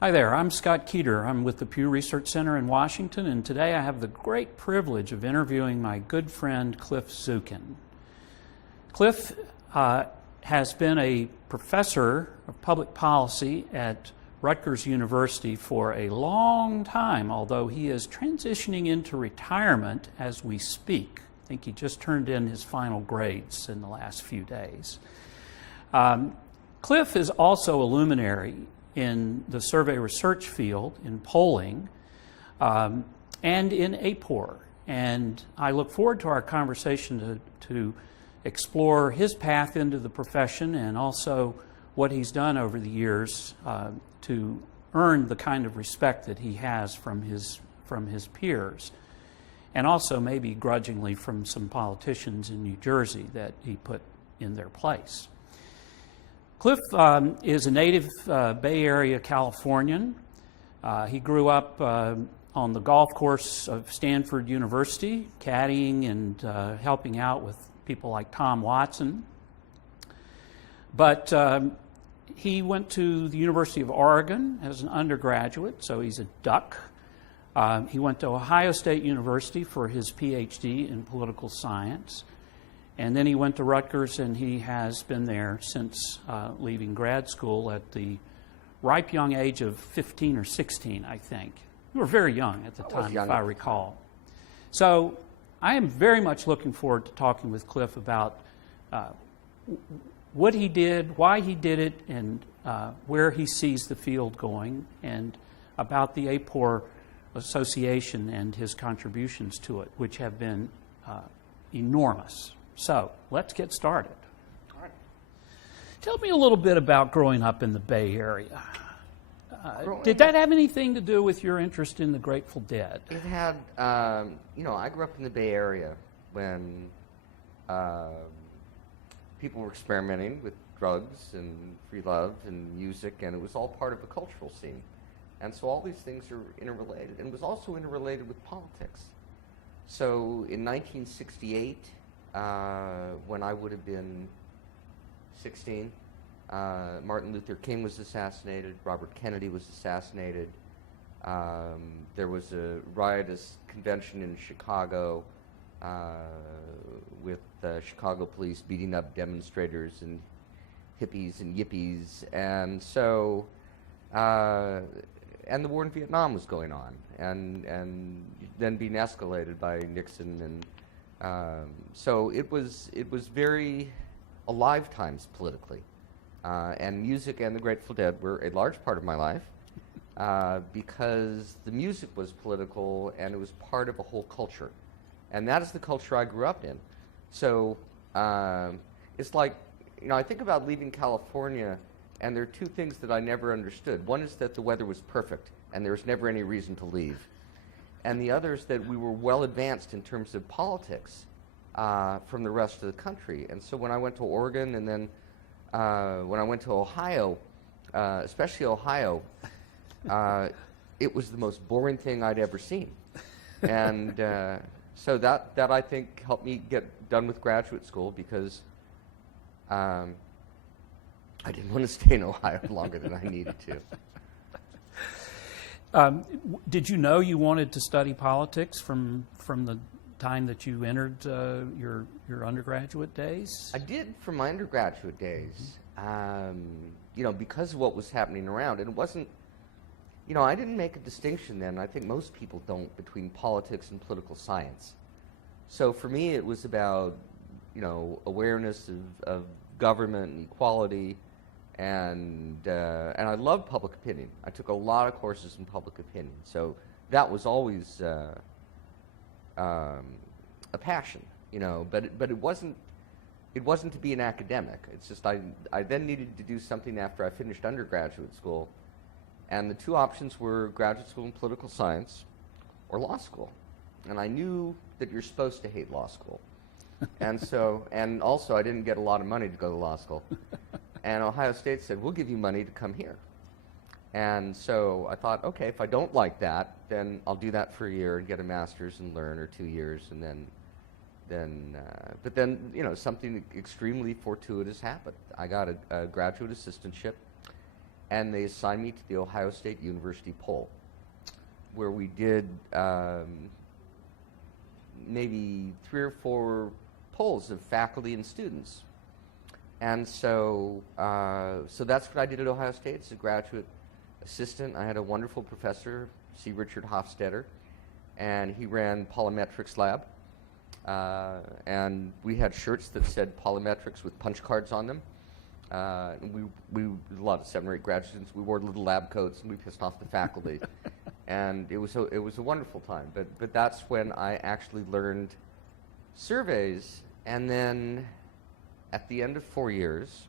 Hi there, I'm Scott Keeter. I'm with the Pew Research Center in Washington, and today I have the great privilege of interviewing my good friend Cliff Zukin. Cliff has been a professor of public policy at Rutgers University for a long time, although he is transitioning into retirement as we speak. I think he just turned in his final grades in the last few days. Cliff is also a luminary in the survey research field, in polling, and in AAPOR. And I look forward to our conversation to explore his path into the profession and also what he's done over the years to earn the kind of respect that he has from his peers, and also maybe grudgingly from some politicians in New Jersey that he put in their place. Cliff is a native Bay Area Californian. He grew up on the golf course of Stanford University, caddying and helping out with people like Tom Watson. But he went to the University of Oregon as an undergraduate, so he's a duck. He went to Ohio State University for his PhD in political science. And then he went to Rutgers, and he has been there since leaving grad school at the ripe young age of 15 or 16, I think. You were very young at the time, if I recall. So I am very much looking forward to talking with Cliff about what he did, why he did it, and where he sees the field going, and about the AAPOR Association and his contributions to it, which have been enormous. So, let's get started. All right. Tell me a little bit about growing up in the Bay Area. Did that have anything to do with your interest in the Grateful Dead? It had, I grew up in the Bay Area when people were experimenting with drugs and free love and music, and it was all part of a cultural scene. And so all these things are interrelated, and it was also interrelated with politics. So in 1968, when I would have been 16, Martin Luther King was assassinated, Robert Kennedy was assassinated. There was a riotous convention in Chicago with Chicago police beating up demonstrators and hippies and yippies. And so, and the war in Vietnam was going on, and then being escalated by Nixon, and so it was very alive times politically, and music and the Grateful Dead were a large part of my life because the music was political and it was part of a whole culture, and that is the culture I grew up in. So it's like, I think about leaving California, and there are two things that I never understood. One is that the weather was perfect and there was never any reason to leave. And the other is that we were well advanced in terms of politics from the rest of the country. And so when I went to Oregon, and then when I went to Ohio, especially Ohio, it was the most boring thing I'd ever seen. And so that I think helped me get done with graduate school, because I didn't want to stay in Ohio longer than I needed to. Did you know you wanted to study politics from the time that you entered your undergraduate days? I did from my undergraduate days, because of what was happening around. And it wasn't, I didn't make a distinction then, I think most people don't, between politics and political science. So for me it was about, awareness of government and equality. And I loved public opinion. I took a lot of courses in public opinion, so that was always a passion, But it wasn't to be an academic. It's just I then needed to do something after I finished undergraduate school, and the two options were graduate school in political science or law school. And I knew that you're supposed to hate law school, and also I didn't get a lot of money to go to law school. And Ohio State said, we'll give you money to come here. And so I thought, okay, if I don't like that, then I'll do that for a year and get a master's and learn, or 2 years, and but then, something extremely fortuitous happened. I got a graduate assistantship and they assigned me to the Ohio State University poll, where we did maybe 3 or 4 polls of faculty and students. And so that's what I did at Ohio State as a graduate assistant. I had a wonderful professor, C. Richard Hofstetter, and he ran Polymetrics Lab. And we had shirts that said Polymetrics with punch cards on them. And we a lot of 7 or 8 grad students, we wore little lab coats and we pissed off the faculty. And it was a wonderful time. But that's when I actually learned surveys. And then at the end of 4 years,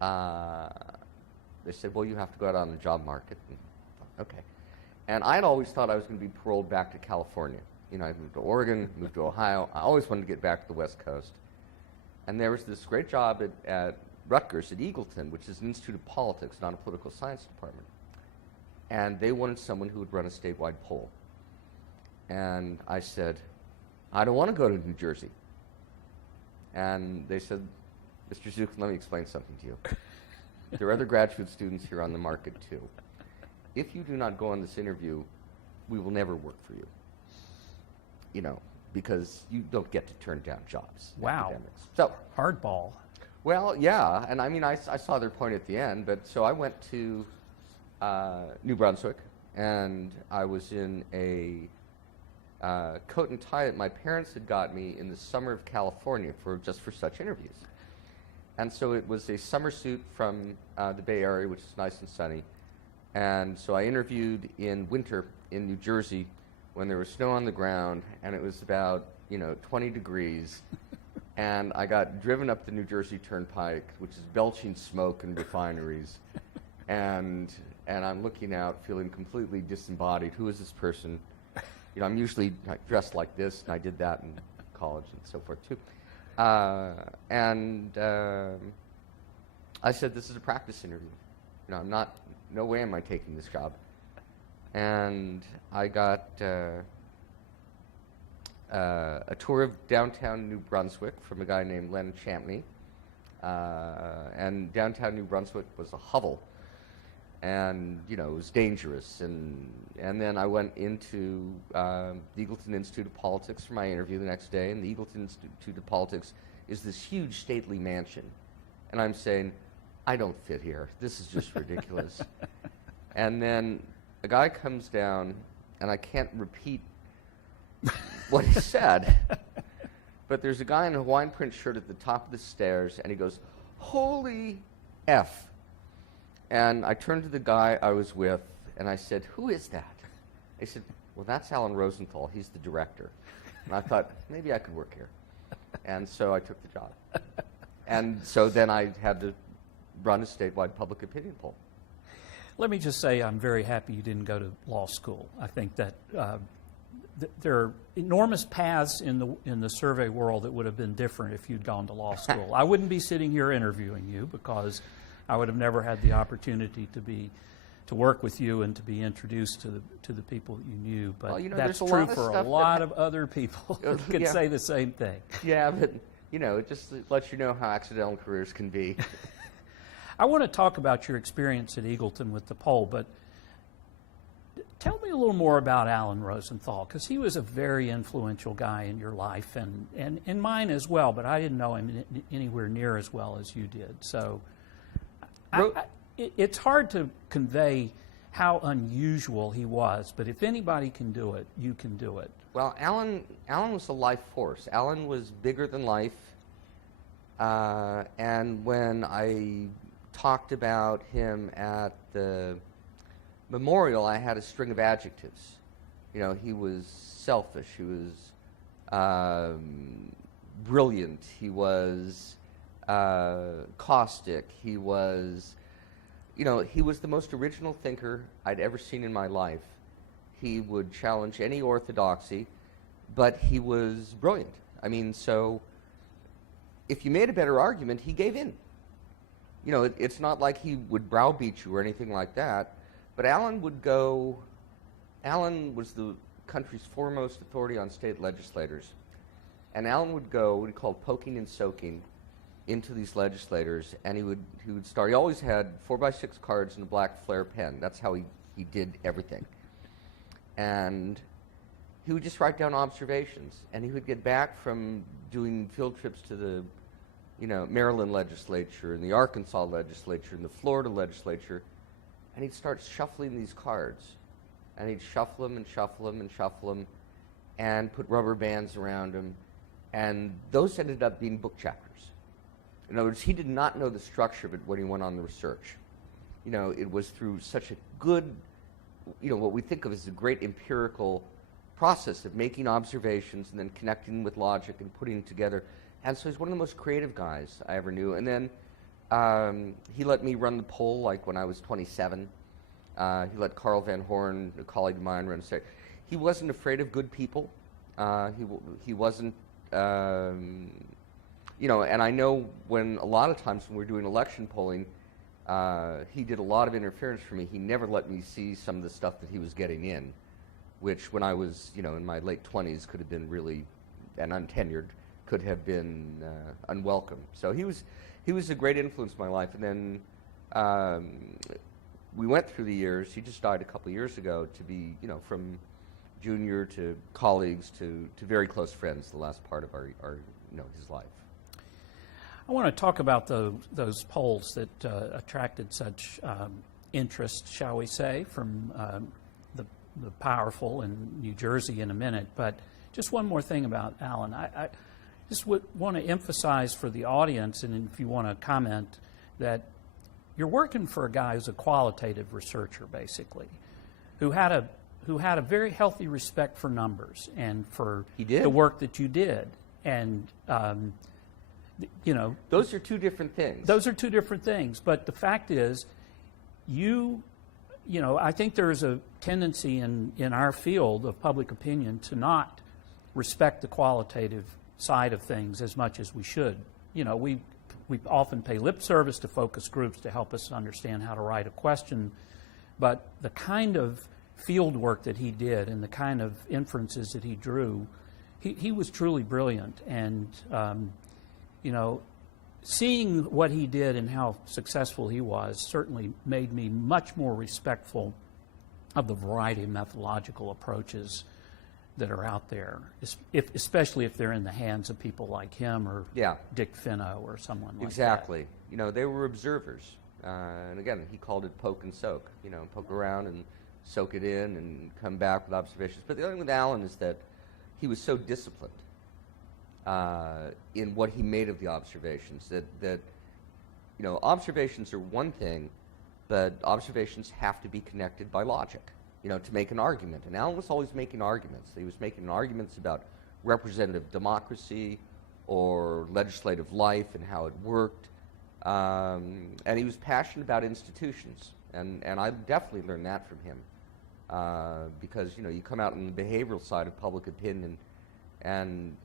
they said, well, you have to go out on the job market. And I thought, okay. And I'd always thought I was going to be paroled back to California. You know, I moved to Oregon, moved to Ohio. I always wanted to get back to the West Coast. And there was this great job at Rutgers, at Eagleton, which is an institute of politics, not a political science department. And they wanted someone who would run a statewide poll. And I said, I don't want to go to New Jersey. And they said, Mr. Zukin, let me explain something to you. There are other graduate students here on the market, too. If you do not go on this interview, we will never work for you. You know, because you don't get to turn down jobs. Wow. Academics. So Hardball. Well, yeah, and I mean, I saw their point at the end, but so I went to New Brunswick, and I was in a coat and tie that my parents had got me in the summer of California just for such interviews. And so it was a summer suit from the Bay Area, which is nice and sunny. And so I interviewed in winter in New Jersey when there was snow on the ground, and it was about 20 degrees. And I got driven up the New Jersey Turnpike, which is belching smoke and refineries. And I'm looking out, feeling completely disembodied. Who is this person? I'm usually dressed like this, and I did that in college and so forth too. I said, this is a practice interview. No way am I taking this job. And I got a tour of downtown New Brunswick from a guy named Len Champney. And downtown New Brunswick was a hovel. And, it was dangerous. And then I went into the Eagleton Institute of Politics for my interview the next day. And the Eagleton Institute of Politics is this huge stately mansion. And I'm saying, I don't fit here. This is just ridiculous. And then a guy comes down, and I can't repeat what he said. But there's a guy in a Hawaiian print shirt at the top of the stairs, and he goes, "Holy F." And I turned to the guy I was with, and I said, "Who is that?" He said, "Well, that's Alan Rosenthal. He's the director." And I thought, maybe I could work here. And so I took the job. And so then I had to run a statewide public opinion poll. Let me just say I'm very happy you didn't go to law school. I think that there are enormous paths in the survey world that would have been different if you'd gone to law school. I wouldn't be sitting here interviewing you because I would have never had the opportunity to work with you and to be introduced to the people that you knew. But that's true for a lot of other people who can say the same thing. Yeah, but it just lets you know how accidental careers can be. I want to talk about your experience at Eagleton with the poll, but tell me a little more about Alan Rosenthal, because he was a very influential guy in your life and in mine as well, but I didn't know him anywhere near as well as you did. So it's hard to convey how unusual he was, but if anybody can do it, you can do it. Well, Alan was a life force. Alan was bigger than life, and when I talked about him at the memorial, I had a string of adjectives. He was selfish, he was brilliant, he was caustic, he was, he was the most original thinker I'd ever seen in my life. He would challenge any orthodoxy, but he was brilliant. I mean, so if you made a better argument, he gave in. It's not like he would browbeat you or anything like that, but Alan was the country's foremost authority on state legislators. And Alan would go what he called poking and soaking into these legislators, and he would start. He always had 4x6 cards and a black Flair pen. That's how he did everything. And he would just write down observations, and he would get back from doing field trips to the, Maryland legislature and the Arkansas legislature and the Florida legislature, and he'd start shuffling these cards, and he'd shuffle them and shuffle them and shuffle them, and put rubber bands around them, and those ended up being book chapters. In other words, he did not know the structure of it when he went on the research. It was through such a good, what we think of as a great empirical process of making observations and then connecting with logic and putting it together. And so he's one of the most creative guys I ever knew. And then he let me run the poll, like when I was 27. He let Carl Van Horn, a colleague of mine, run the state. He wasn't afraid of good people. He wasn't, and I know when a lot of times when we're doing election polling, he did a lot of interference for me. He never let me see some of the stuff that he was getting in, which when I was, in my late 20s could have been really, and untenured, could have been unwelcome. So he was a great influence in my life. And then we went through the years. He just died a couple of years ago, to be, from junior to colleagues to very close friends the last part of our his life. I want to talk about those polls that attracted such interest, shall we say, from the powerful in New Jersey in a minute. But just one more thing about Alan. I just want to emphasize for the audience, and if you want to comment, that you're working for a guy who's a qualitative researcher, basically, who had a very healthy respect for numbers and for the work that you did. And those are two different things. Those are two different things. But the fact is, I think there is a tendency in our field of public opinion to not respect the qualitative side of things as much as we should. We often pay lip service to focus groups to help us understand how to write a question, but the kind of field work that he did and the kind of inferences that he drew, he was truly brilliant. And seeing what he did and how successful he was certainly made me much more respectful of the variety of methodological approaches that are out there, especially if they're in the hands of people like him or Dick Finno or someone like exactly. that. They were observers. And again, he called it poke and soak. Poke around and soak it in and come back with observations. But the other thing with Alan is that he was so disciplined in what he made of the observations that observations are one thing, but observations have to be connected by logic, to make an argument. And Alan was always making arguments. He was making arguments about representative democracy or legislative life and how it worked. And he was passionate about institutions. And I definitely learned that from him. Because, you come out on the behavioral side of public opinion, and,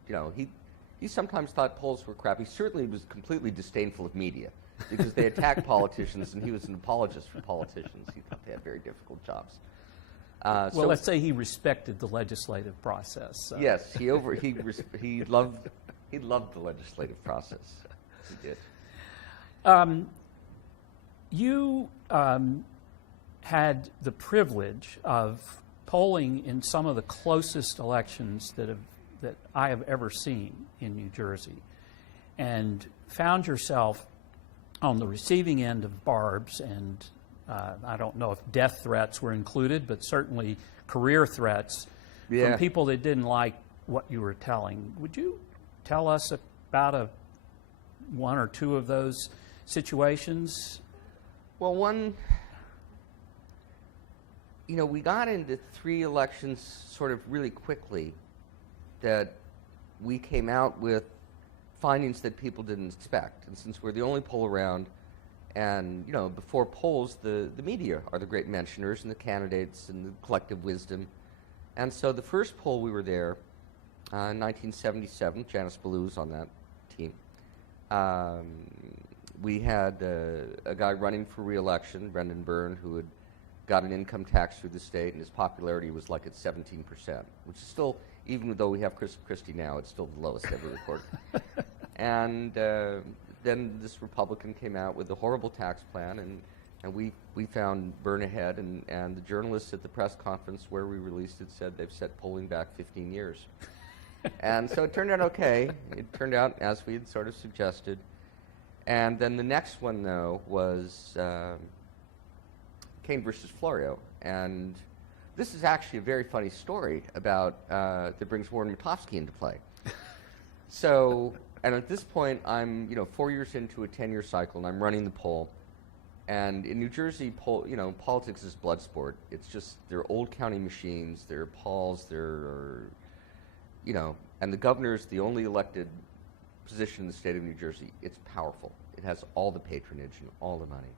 he sometimes thought polls were crap. He certainly was completely disdainful of media because they attacked politicians, and he was an apologist for politicians. He thought they had very difficult jobs. Well, let's say he respected the legislative process. So. Yes, he loved the legislative process. He did. You had the privilege of polling in some of the closest elections that I have ever seen in New Jersey, and found yourself on the receiving end of barbs and I don't know if death threats were included, but certainly career threats from people that didn't like what you were telling. Would you tell us about one or two of those situations? Well, we got into 3 elections sort of really quickly that we came out with findings that people didn't expect. And since we're the only poll around, and, before polls, the media are the great mentioners and the candidates and the collective wisdom. And so the first poll we were there, in 1977, Janice Ballou was on that team. We had a guy running for re-election, Brendan Byrne, who had got an income tax through the state, and his popularity was like at 17%, which is still, even though we have Chris Christie now, it's still the lowest ever recorded. And then this Republican came out with a horrible tax plan, and we found burn ahead, and the journalists at the press conference where we released it said they've set polling back 15 years. And so it turned out okay. It turned out as we had sort of suggested. And then the next one, though, was Kane versus Florio. And this is actually a very funny story about that brings Warren Matofsky into play. So, and at this point, I'm 4 years into a 10-year cycle, and I'm running the poll. And in New Jersey, politics is blood sport. It's just, they're old county machines, they're polls, and the governor is the only elected position in the state of New Jersey. It's powerful. It has all the patronage and all the money.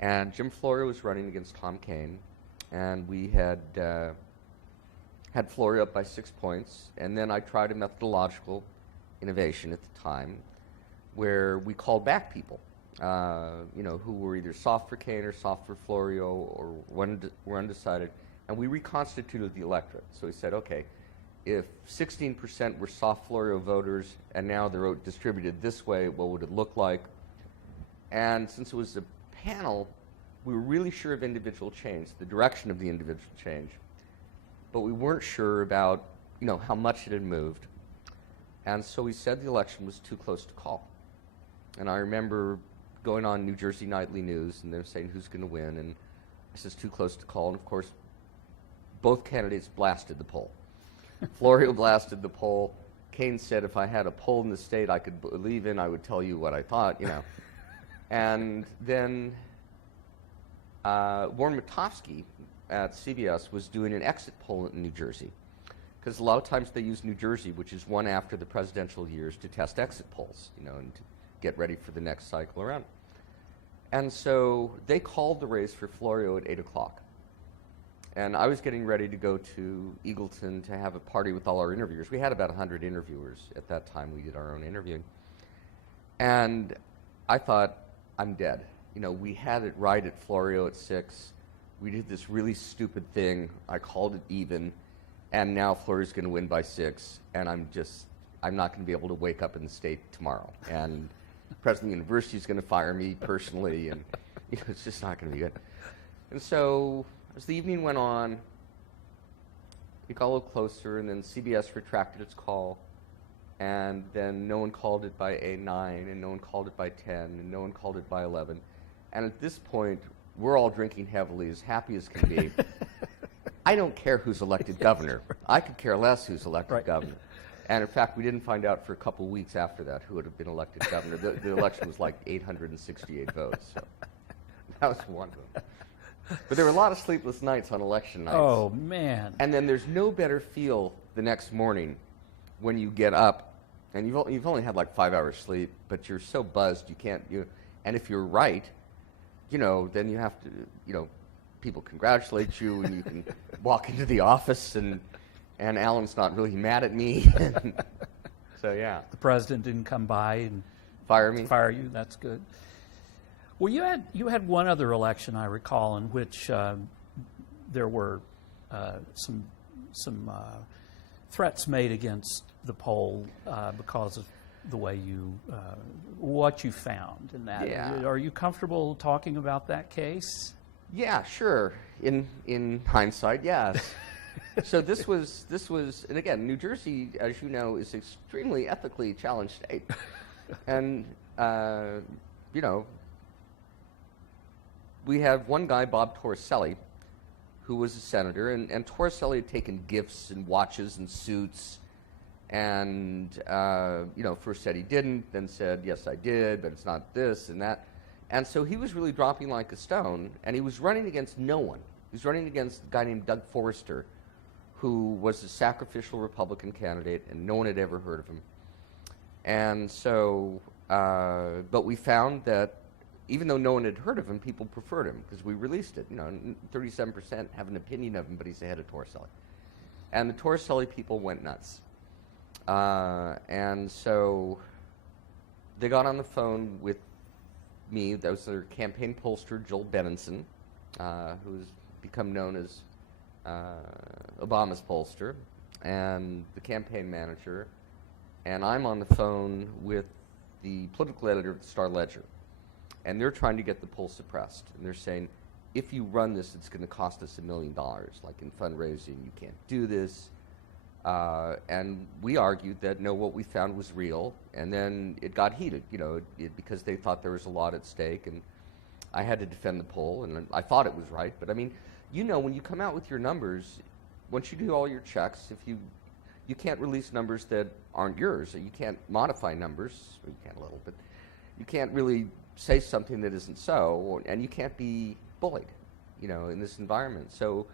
And Jim Florio was running against Tom Kane, and we had Florio up by 6 points. And then I tried a methodological innovation at the time where we called back people, who were either soft for Kane or soft for Florio or were undecided, and we reconstituted the electorate. So we said, okay, if 16% were soft Florio voters and now they're distributed this way, what would it look like? And since it was a panel, we were really sure of individual change, the direction of the individual change, but we weren't sure about how much it had moved. And so we said the election was too close to call. And I remember going on New Jersey Nightly News, and they're saying who's going to win, and I said too close to call. And of course, both candidates blasted the poll. Florio blasted the poll. Kane said if I had a poll in the state I could believe in, I would tell you what I thought, And then Warren Matofsky at CBS was doing an exit poll in New Jersey, because a lot of times they use New Jersey, which is one after the presidential years, to test exit polls, and to get ready for the next cycle around. And so they called the race for Florio at 8 o'clock. And I was getting ready to go to Eagleton to have a party with all our interviewers. We had about 100 interviewers at that time. We did our own interviewing. And I thought, I'm dead. We had it right at Florio at 6. We did this really stupid thing. I called it even. And now Florio's going to win by 6. And I'm not going to be able to wake up in the state tomorrow. And the president of the university is going to fire me personally. And it's just not going to be good. And so as the evening went on, it got a little closer, and then CBS retracted its call, and then no one called it by 9, and no one called it by 10, and no one called it by 11. And at this point, we're all drinking heavily, as happy as can be. I don't care who's elected governor. I could care less who's elected governor. And in fact, we didn't find out for a couple weeks after that who would have been elected governor. The election was like 868 votes. So that was one of them. But there were a lot of sleepless nights on election nights. Oh, man. And then there's no better feel the next morning when you get up, and you've only had like 5 hours sleep, but you're so buzzed you can't, and if you're right, then you have to, people congratulate you, and you can walk into the office, and Alan's not really mad at me. So, yeah. The president didn't come by and fire me? Fire you, that's good. Well, you had one other election I recall in which there were some threats made against the poll because of the way what you found in that. Yeah. Are you comfortable talking about that case? Yeah, sure. In hindsight, yes. So this was, and again, New Jersey, as you know, is an extremely ethically challenged state, and we have one guy, Bob Torricelli, who was a senator, and Torricelli had taken gifts and watches and suits, and first said he didn't, then said yes I did, but it's not this and that, and so he was really dropping like a stone, and he was running against no one. He was running against a guy named Doug Forrester, who was a sacrificial Republican candidate, and no one had ever heard of him, and so but we found that even though no one had heard of him, people preferred him because we released it. 37% have an opinion of him, but he's ahead of Torricelli. And the Torricelli people went nuts. And so they got on the phone with me. That was their campaign pollster, Joel Benenson, who's become known as Obama's pollster, and the campaign manager. And I'm on the phone with the political editor of the Star-Ledger, and they're trying to get the poll suppressed. And they're saying, if you run this, it's going to cost us $1 million. Like in fundraising, you can't do this. And we argued that, no, what we found was real. And then it got heated, because they thought there was a lot at stake. And I had to defend the poll, and I thought it was right. But I mean, when you come out with your numbers, once you do all your checks, if you can't release numbers that aren't yours. You can't modify numbers. Well, you can a little, but you can't really say something that isn't so, and you can't be bullied, in this environment. So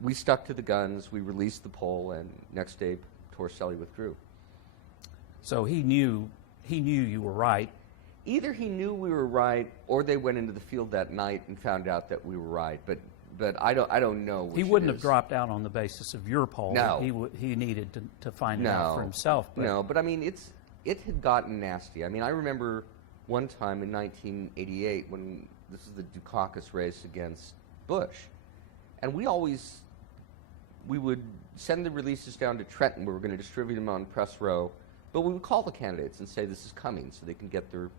we stuck to the guns. We released the poll, and next day, Torricelli withdrew. So he knew you were right. Either he knew we were right, or they went into the field that night and found out that we were right. But I don't know. Which he wouldn't have dropped out on the basis of your poll. No, he needed to find it out for himself. But no, but I mean, it had gotten nasty. I mean, I remember one time in 1988 when this is the Dukakis race against Bush, and we would send the releases down to Trenton. We were going to distribute them on press row, but we would call the candidates and say this is coming, so they can get their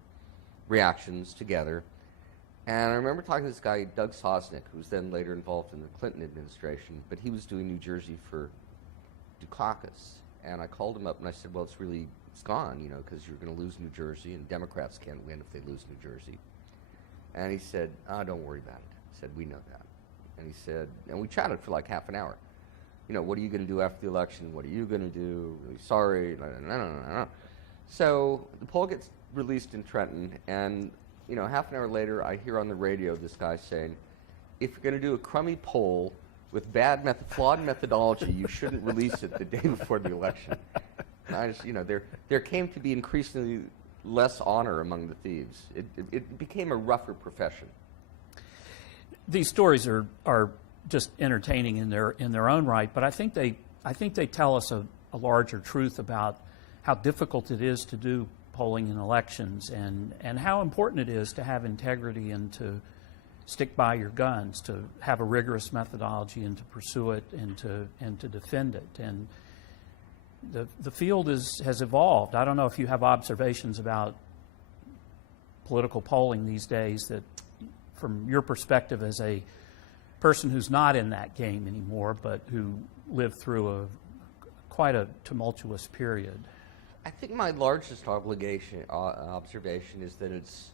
reactions together. And I remember talking to this guy, Doug Sosnick, who was then later involved in the Clinton administration, but he was doing New Jersey for Dukakis. And I called him up and I said, well, it's gone, because you're going to lose New Jersey, and Democrats can't win if they lose New Jersey. And he said, don't worry about it. I said, we know that. And he said, and we chatted for like half an hour. What are you going to do after the election? What are you going to do? Are you sorry? No. So the poll gets released in Trenton, and half an hour later, I hear on the radio this guy saying, if you're going to do a crummy poll with flawed methodology, you shouldn't release it the day before the election. And I just, there came to be increasingly less honor among the thieves. It became a rougher profession. These stories are just entertaining in their own right, but I think they tell us a larger truth about how difficult it is to do polling in elections, and how important it is to have integrity and to stick by your guns, to have a rigorous methodology and to pursue it and to defend it. And the field has evolved. I don't know if you have observations about political polling these days that, from your perspective as a person who's not in that game anymore, but who lived through quite a tumultuous period. I think my largest observation is that it's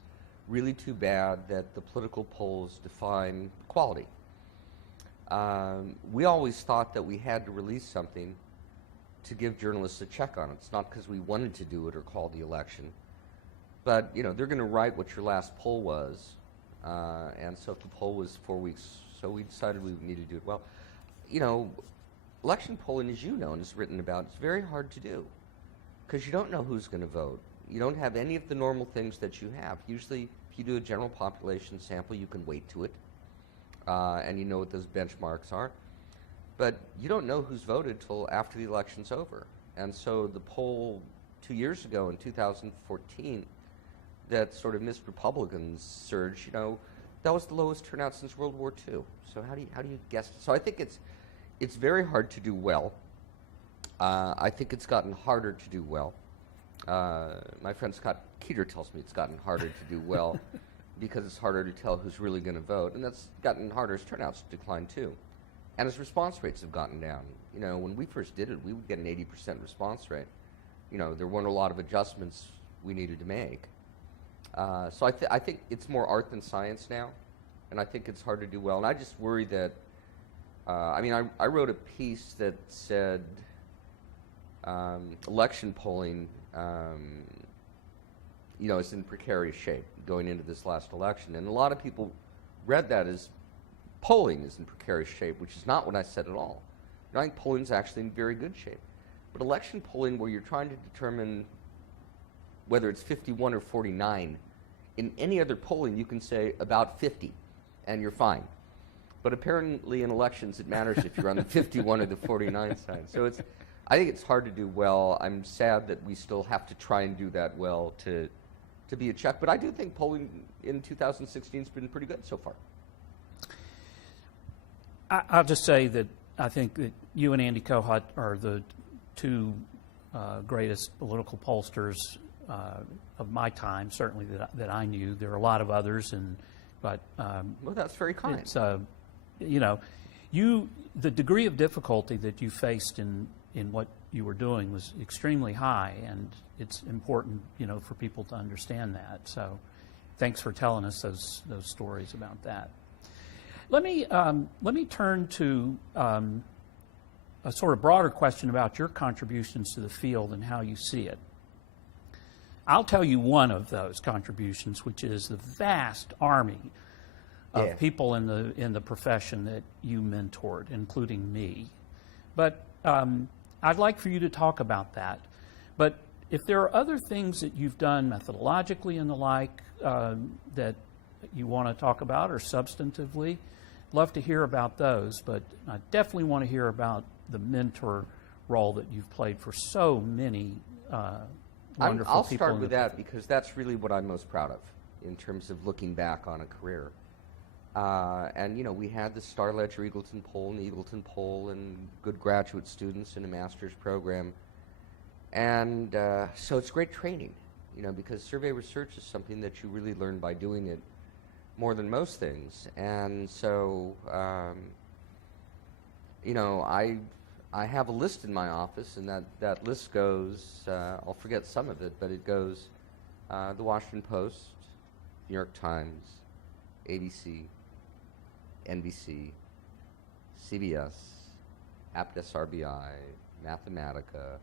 really too bad that the political polls define quality. We always thought that we had to release something to give journalists a check on it. It's not because we wanted to do it or call the election, but they're going to write what your last poll was, and so if the poll was 4 weeks, so we decided we needed to do it. Well, election polling, as you know and is written about, it's very hard to do, because you don't know who's going to vote. You don't have any of the normal things that you have. Usually, if you do a general population sample, you can weight to it, and you know what those benchmarks are. But you don't know who's voted till after the election's over. And so the poll 2 years ago in 2014 that sort of missed Republicans' surge, that was the lowest turnout since World War II. So how do you guess? So I think it's very hard to do well. I think it's gotten harder to do well. My friend Scott Keeter tells me it's gotten harder to do well because it's harder to tell who's really going to vote, and that's gotten harder as turnouts decline too, and as response rates have gotten down. When we first did it, we would get an 80% response rate. There weren't a lot of adjustments we needed to make. So I think it's more art than science now, and I think it's hard to do well. And I just worry that, I wrote a piece that said election polling, is in precarious shape going into this last election. And a lot of people read that as polling is in precarious shape, which is not what I said at all. I think polling is actually in very good shape. But election polling, where you're trying to determine whether it's 51 or 49, in any other polling you can say about 50 and you're fine. But apparently in elections it matters if you're on the 51 or the 49 side. So I think it's hard to do well. I'm sad that we still have to try and do that well to be a check. But I do think polling in 2016 has been pretty good so far. I'll just say that I think that you and Andy Kohut are the two greatest political pollsters of my time, certainly that I knew. There are a lot of others, but well, that's very kind. it's the degree of difficulty that you faced in what you were doing was extremely high, and it's important, for people to understand that. So, thanks for telling us those stories about that. Let me turn to a sort of broader question about your contributions to the field and how you see it. I'll tell you one of those contributions, which is the vast army of people in the profession that you mentored, including me. But I'd like for you to talk about that. But if there are other things that you've done methodologically and the like that you want to talk about, or substantively, love to hear about those. But I definitely want to hear about the mentor role that you've played for so many wonderful I'll people. start with that because that's really what I'm most proud of in terms of looking back on a career. And we had the Star Ledger Eagleton Poll and the Eagleton Poll and good graduate students in a master's program. And so it's great training, because survey research is something that you really learn by doing it more than most things. And so, I have a list in my office, and that list goes, I'll forget some of it, but it goes the Washington Post, New York Times, ABC, NBC, CBS, Aptus RBI, Mathematica,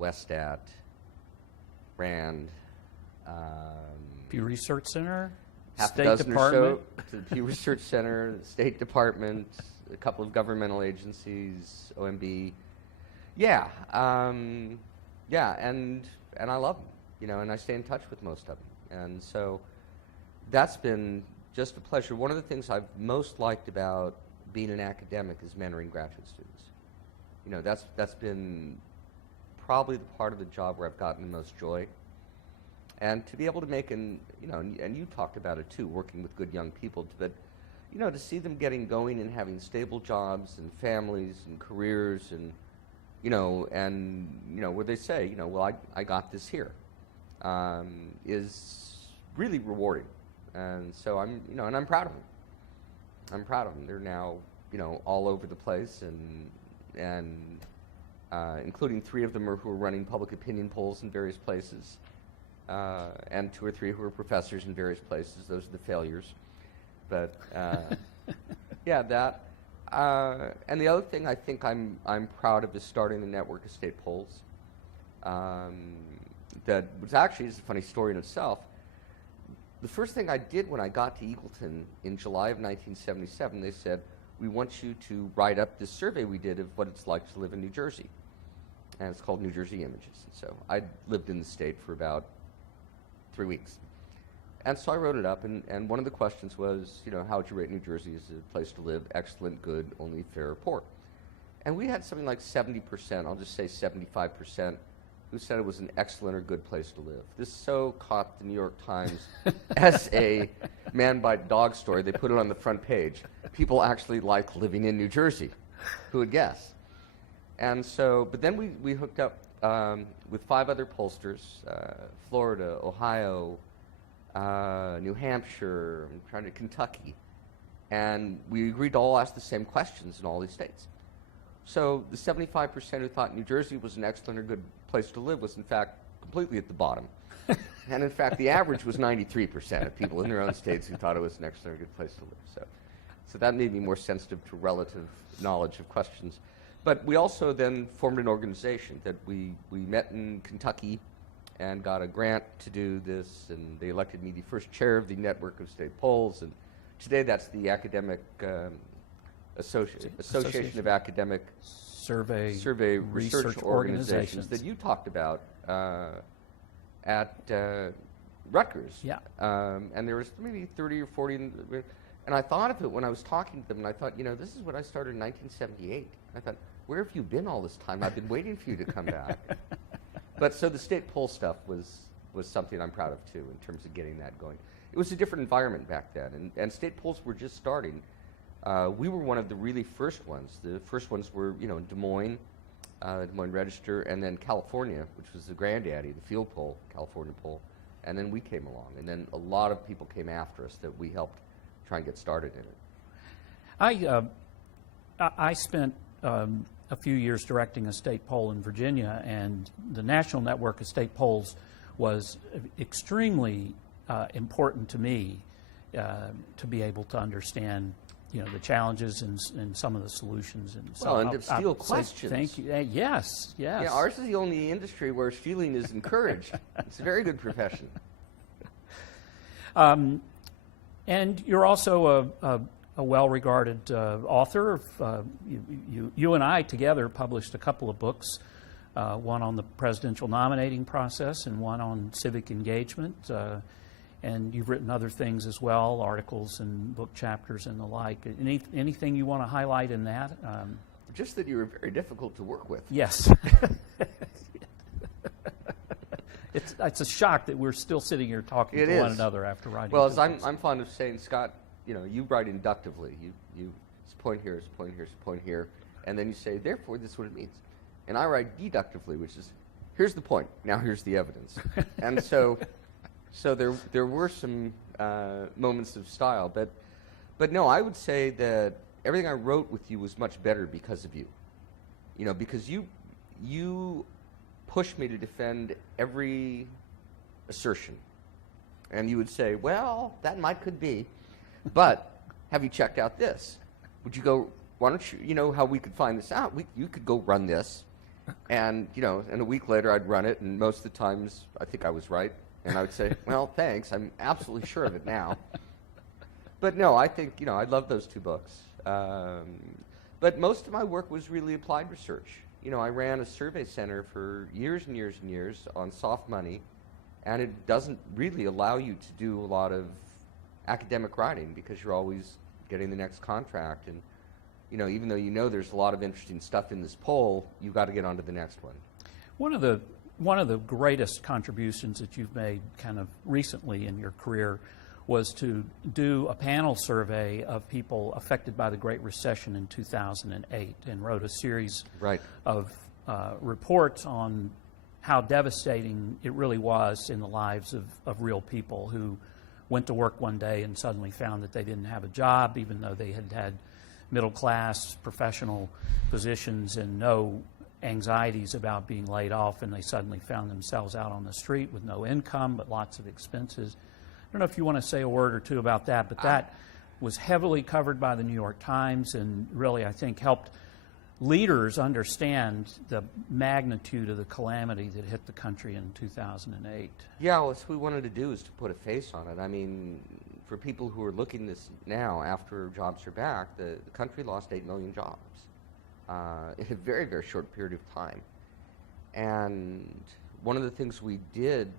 Westat, Rand, Pew Research Center, half State a dozen Department. or so, to the Pew Research Center, State Department, a couple of governmental agencies, OMB. Yeah, and I love them, and I stay in touch with most of them. And so that's been just a pleasure. One of the things I've most liked about being an academic is mentoring graduate students. That's been probably the part of the job where I've gotten the most joy. And to be able to make and you talked about it too, working with good young people, but to see them getting going and having stable jobs and families and careers and where they say, well, I got this here, is really rewarding. And so I'm proud of them. I'm proud of them. They're now, all over the place, and including 3 of them who are running public opinion polls in various places, and 2 or 3 who are professors in various places. Those are the failures. But yeah, that. And the other thing I think I'm proud of is starting the network of state polls. That was actually is a funny story in itself. The first thing I did when I got to Eagleton in July of 1977, they said, we want you to write up this survey we did of what it's like to live in New Jersey. And it's called New Jersey Images. And so I lived in the state for about 3 weeks. And so I wrote it up, and one of the questions was, how would you rate New Jersey as a place to live? Excellent, good, only, fair, or poor. And we had something like 70%, I'll just say 75%, who said it was an excellent or good place to live. This so caught the New York Times as a man-bite-dog story. They put it on the front page. People actually like living in New Jersey. Who would guess? And so, but then we hooked up with 5 other pollsters, Florida, Ohio, New Hampshire, Kentucky. And we agreed to all ask the same questions in all these states. So the 75% who thought New Jersey was an excellent or good place to live was, in fact, completely at the bottom. And in fact, the average was 93% of people in their own states who thought it was an excellent or good place to live. So that made me more sensitive to relative knowledge of questions. But we also then formed an organization that we met in Kentucky and got a grant to do this, and they elected me the first chair of the network of state polls. And today that's the Academic Association of Academic Survey Research Organizations that you talked about at Rutgers. Yeah. And there was maybe 30 or 40, and I thought of it when I was talking to them, and I thought, this is what I started in 1978. I thought, where have you been all this time? I've been waiting for you to come back. But so the state poll stuff was something I'm proud of too, in terms of getting that going. It was a different environment back then, and state polls were just starting. We were one of the really first ones. The first ones were, in Des Moines, Des Moines Register, and then California, which was the granddaddy, the field poll, California poll, and then we came along, and then a lot of people came after us that we helped try and get started in it. I spent a few years directing a state poll in Virginia, and the National Network of State Polls was extremely important to me to be able to understand, the challenges and some of the solutions. And so and to steal questions. Thank you. Yes. Yeah, ours is the only industry where stealing is encouraged. It's a very good profession. And you're also a well-regarded author. You and I together published a couple of books, one on the presidential nominating process and one on civic engagement. And you've written other things as well, articles and book chapters and the like. Anything you want to highlight in that? Just that you were very difficult to work with. Yes. It's a shock that we're still sitting here talking to one another after writing. Well, as I'm fond of saying, Scott, you write inductively. You it's a point here, it's a point here, it's a point here, and then you say, therefore, this is what it means. And I write deductively, which is, here's the point, now here's the evidence. And so there were some moments of style, but no, I would say that everything I wrote with you was much better because of you. Because you pushed me to defend every assertion. And you would say, well, that could be, but have you checked out this? Would you go, why don't you know how we could find this out? You could go run this. And, and a week later I'd run it, and most of the times I think I was right. And I would say, well, thanks, I'm absolutely sure of it now. But no, I think, I love those two books. But most of my work was really applied research. I ran a survey center for years and years and years on soft money, and it doesn't really allow you to do a lot of academic writing because you're always getting the next contract. And, even though there's a lot of interesting stuff in this poll, you've got to get on to the next one. One of the greatest contributions that you've made kind of recently in your career was to do a panel survey of people affected by the Great Recession in 2008 and wrote a series of reports on how devastating it really was in the lives of real people who went to work one day and suddenly found that they didn't have a job, even though they had had middle-class professional positions and no anxieties about being laid off, and they suddenly found themselves out on the street with no income but lots of expenses. I don't know if you want to say a word or two about that, but that was heavily covered by the New York Times and really, I think, helped leaders understand the magnitude of the calamity that hit the country in 2008. Yeah, what we wanted to do is to put a face on it. I mean, for people who are looking this now after jobs are back, the country lost 8 million jobs in a very, very short period of time. And one of the things we did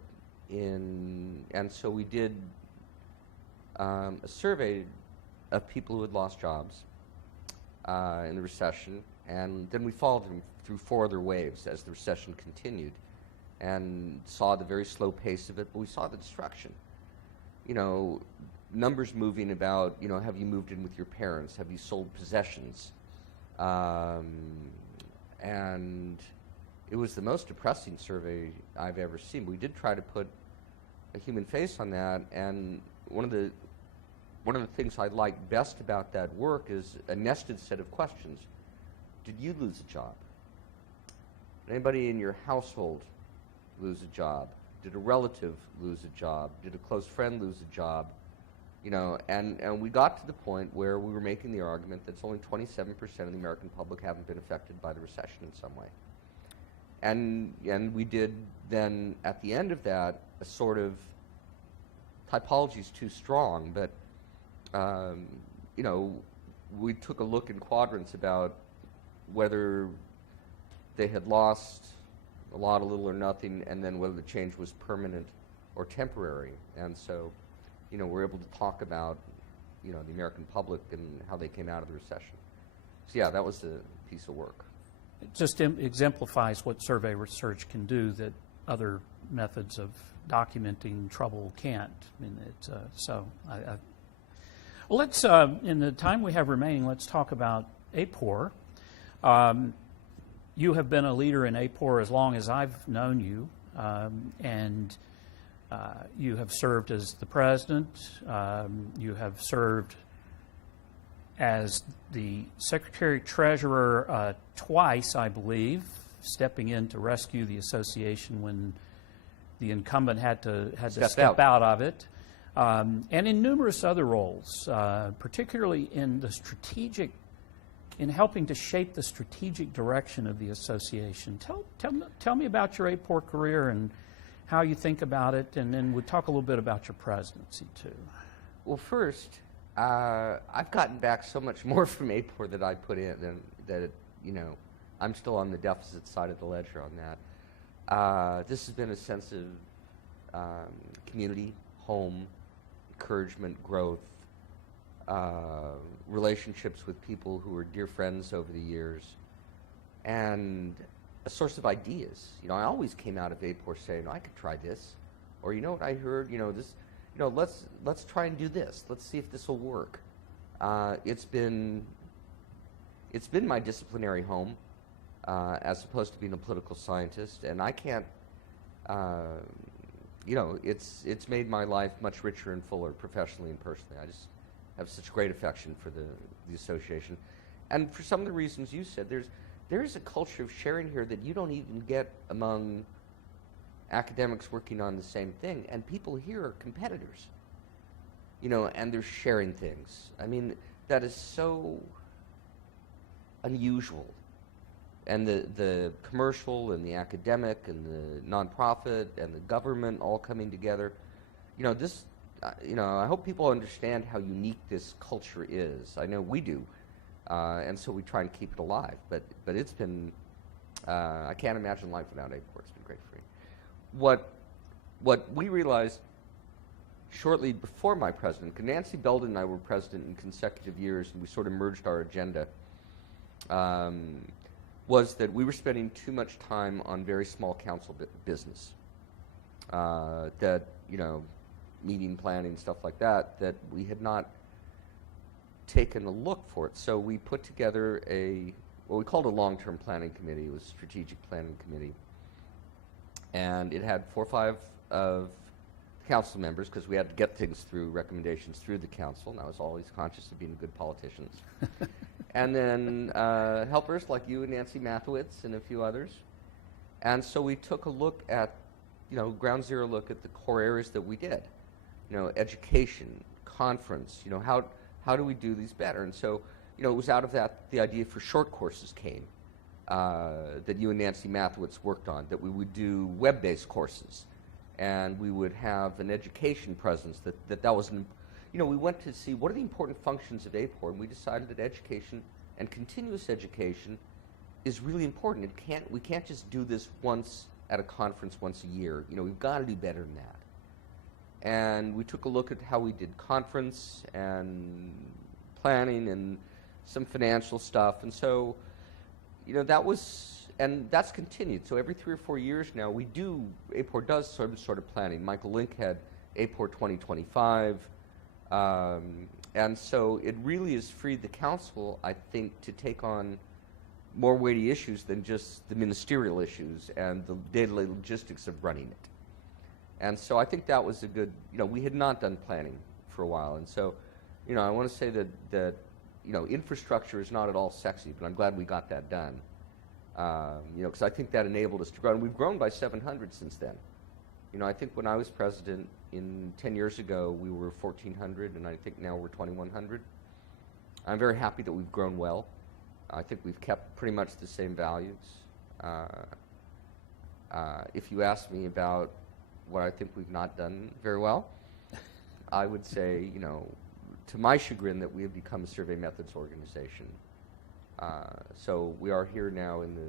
we did a survey of people who had lost jobs in the recession, and then we followed them through 4 other waves as the recession continued and saw the very slow pace of it, but we saw the destruction. Numbers moving about, have you moved in with your parents? Have you sold possessions? And it was the most depressing survey I've ever seen. We did try to put a human face on that, and one of the things I like best about that work is a nested set of questions. Did you lose a job? Did anybody in your household lose a job? Did a relative lose a job? Did a close friend lose a job? And we got to the point where we were making the argument that only 27% of the American public haven't been affected by the recession in some way. And we did then, at the end of that, a sort of, typology is too strong, but, we took a look in quadrants about whether they had lost a lot, a little, or nothing, and then whether the change was permanent or temporary. And so, we're able to talk about, the American public and how they came out of the recession. So yeah, that was a piece of work. It just exemplifies what survey research can do that other methods of documenting trouble can't. I mean, well, let's, in the time we have remaining, let's talk about AAPOR. you have been a leader in AAPOR as long as I've known you, and you have served as the president. You have served as the secretary-treasurer twice, I believe, stepping in to rescue the association when the incumbent had to step out of it, and in numerous other roles, particularly in the in helping to shape the strategic direction of the association. Tell me about your AAPOR career and how you think about it, and then we'll talk a little bit about your presidency too. Well, first, I've gotten back so much more from AAPOR that I put in that I'm still on the deficit side of the ledger on that. This has been a sense of community, home, encouragement, growth, relationships with people who are dear friends over the years, and a source of ideas. I always came out of AAPOR saying, I could try this, or what I heard, this, let's try and do this. Let's see if this will work. It's been my disciplinary home, as opposed to being a political scientist, and I can't, it's made my life much richer and fuller professionally and personally. I just have such great affection for the association. And for some of the reasons you said, there's a culture of sharing here that you don't even get among academics working on the same thing. And people here are competitors, and they're sharing things. I mean, that is so unusual. And the commercial and the academic and the nonprofit and the government all coming together, I hope people understand how unique this culture is. I know we do, and so we try and keep it alive. But it's been, I can't imagine life without AAPOR. It's been great for me. What we realized shortly before my president, because Nancy Belden and I were president in consecutive years, and we sort of merged our agenda, was that we were spending too much time on very small council business. Meeting planning, stuff like that we had not taken a look for it. So we put together what we called a long-term planning committee. It was a strategic planning committee. And it had 4 or 5 of the council members, because we had to get things through, recommendations through the council, and I was always conscious of being good politicians. And then helpers like you and Nancy Mathewitz and a few others. And so we took a look at, ground zero look at the core areas that we did. Education, conference, how do we do these better? And so, it was out of that the idea for short courses came, that you and Nancy Mathewitz worked on, that we would do web-based courses, and we would have an education presence that was we went to see what are the important functions of AAPOR, and we decided that education and continuous education is really important. We can't just do this once at a conference once a year. We've got to do better than that. And we took a look at how we did conference and planning and some financial stuff. And so, that's continued. So every 3 or 4 years now, AAPOR does sort of planning. Michael Link had AAPOR 2025. And so it really has freed the council, I think, to take on more weighty issues than just the ministerial issues and the daily logistics of running it. And so I think that was a good, we had not done planning for a while. And so, I want to say that infrastructure is not at all sexy, but I'm glad we got that done. Because I think that enabled us to grow. And we've grown by 700 since then. I think when I was president 10 years ago, we were 1,400, and I think now we're 2,100. I'm very happy that we've grown well. I think we've kept pretty much the same values. If you ask me about what I think we've not done very well, I would say, to my chagrin, that we have become a survey methods organization. So we are here now in the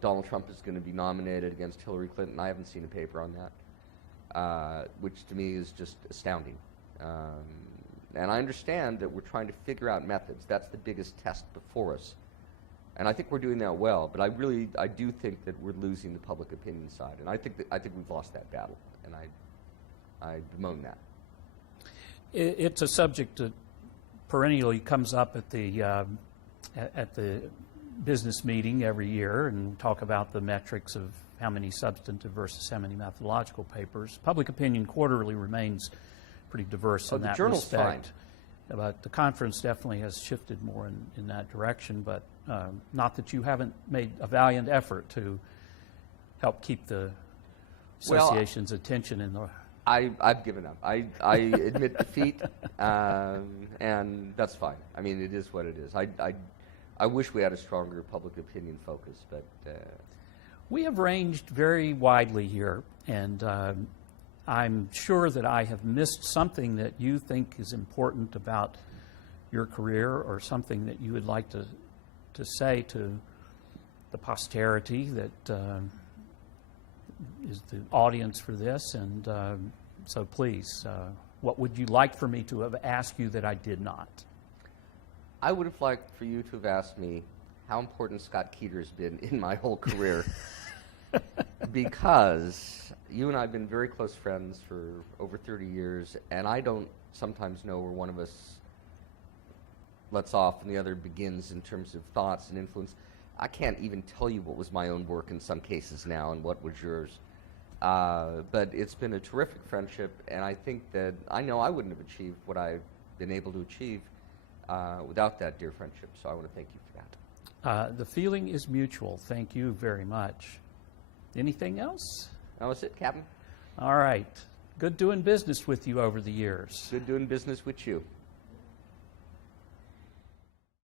Donald Trump is going to be nominated against Hillary Clinton. I haven't seen a paper on that, which to me is just astounding. And I understand that we're trying to figure out methods. That's the biggest test before us. And I think we're doing that well, but I do think that we're losing the public opinion side, and I think we've lost that battle, and I bemoan that. It's a subject that perennially comes up at the business meeting every year and talk about the metrics of how many substantive versus how many methodological papers. Public Opinion Quarterly remains pretty diverse in the that journal's respect. But the conference definitely has shifted more in that direction, but not that you haven't made a valiant effort to help keep the association's attention in the... I've given up. I admit defeat, and that's fine. I mean, it is what it is. I wish we had a stronger public opinion focus, but... We have ranged very widely here, and I'm sure that I have missed something that you think is important about your career, or something that you would like to say to the posterity that is the audience for this. And so please, what would you like for me to have asked you that I did not? I would have liked for you to have asked me how important Scott Keeter's been in my whole career. Because you and I have been very close friends for over 30 years, and I don't sometimes know where one of us lets off and the other begins in terms of thoughts and influence. I can't even tell you what was my own work in some cases now and what was yours. But it's been a terrific friendship, and I think that I know I wouldn't have achieved what I've been able to achieve without that dear friendship, so I want to thank you for that. The feeling is mutual. Thank you very much. Anything else? That was it, Captain. All right. Good doing business with you over the years. Good doing business with you.